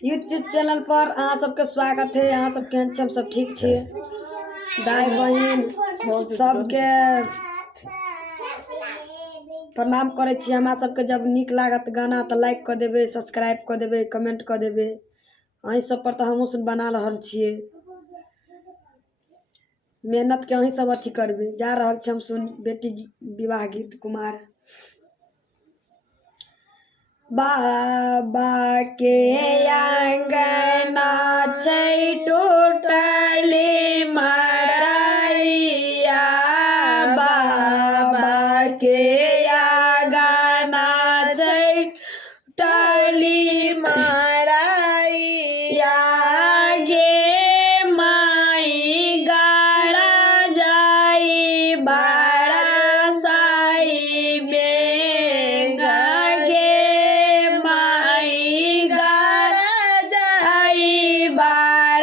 YouTube channel पर अहाँ सबके स्वागत है। अहाँ सबके हम सब ठीक छे। दाई बहन सबके प्रणाम करे छी। हमरा सबके जब निक लागत गाना तो लाइक कर देबे, सब्सक्राइब कर देबे, कमेंट कर देबे। अहीं सब पर तो हमहू सुन बना रहल छिए। मेहनत के अहीं सब अथी करबे। जा रहल छी हम सुन बेटी विवाह गीत कुमार। बाबा के आंगना छै टूटले मड़ैया, बाबा के आंगना छै टूटली मड़ैया, गे माई गाड़ा जाई बरसाई बेंगा,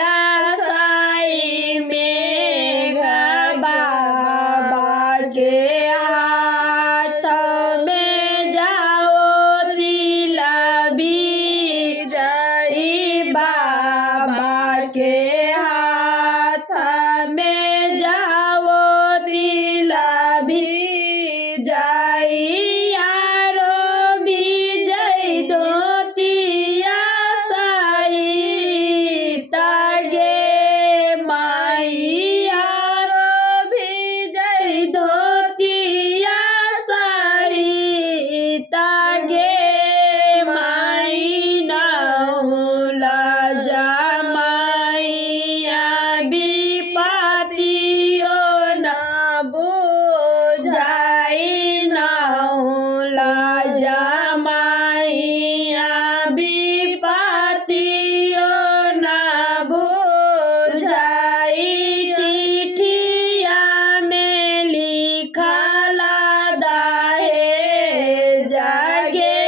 बरसाई में बाबा के हाथ में जाओ दिला भी जाई, बाबा के हाथ में जाओ दिला भी जाई, यारो भी जाई धोतिया साई, तागे माई यारो भी जाई धोतिया साई, तागे माई नौला जमाइया विपतियो न बुझाई, नौला जमाइया विपतियो न बुझाई, चिठिया में लिखला दाहे जागे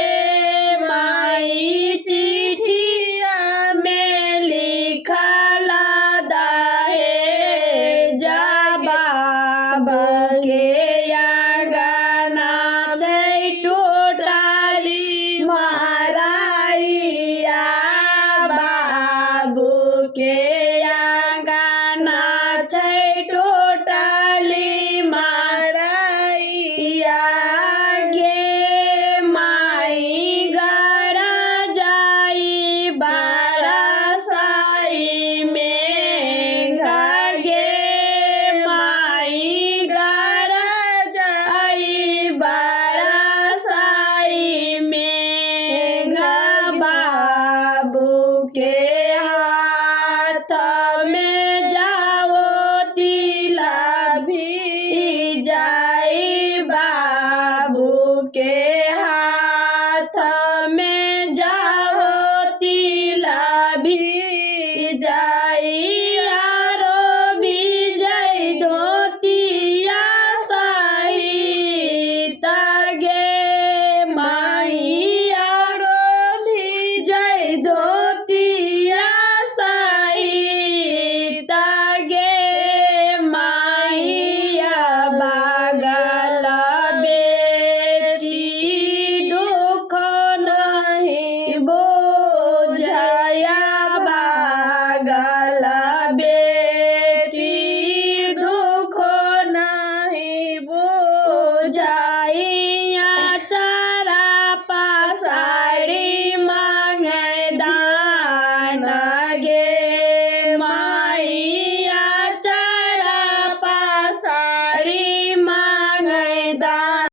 माई, चिठिया में लिखला दाहे जा, बाबा के आंगना छै टूटली मड़ैया, बाबू के आंगना छै टूटली मड़ैया, गे माई गाड़ा जाई बरसाई में, गे माई गाड़ा जाई बरसाई में, बाबू के हाथ में जाओ तिला भी जाई, बाबू के हाथ में